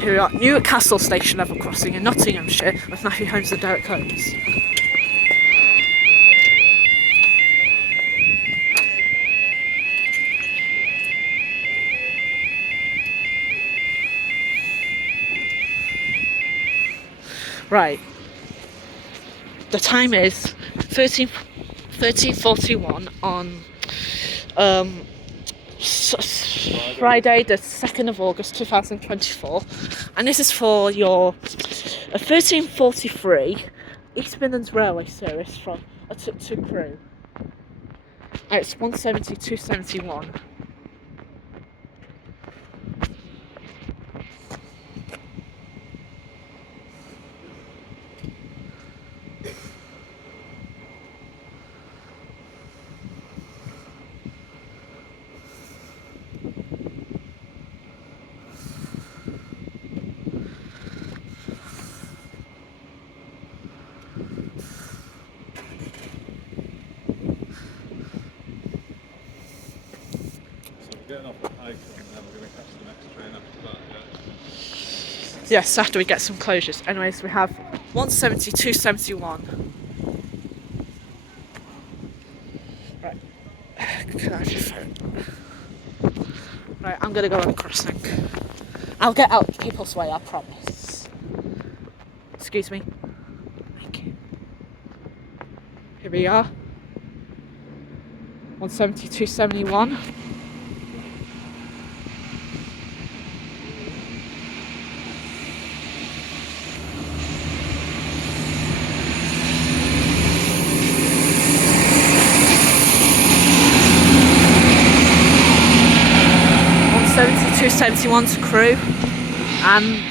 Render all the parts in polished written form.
Here we are, Newark Castle Station level crossing in Nottinghamshire with Matthew Holmes and Derek Holmes. Right. The time is 13:41 on Friday the 2nd of August 2024, and this is for your 13:43 East Midlands Railway service from to Crewe. And it's 170-271. Getting off the pike and then we're going to catch the next train after that, yeah. Yes, after we get some closures. Anyways, we have 170-271. Right. Can I have your phone? Right, I'm gonna go on the crossing. I'll get out people's way, I promise. Excuse me. Thank you. Here we are. 170-271. Two 71 to Crewe, and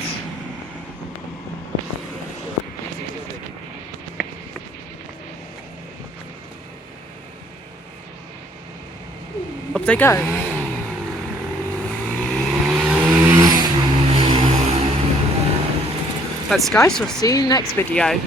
up they go. Thanks guys, we'll see you in the next video.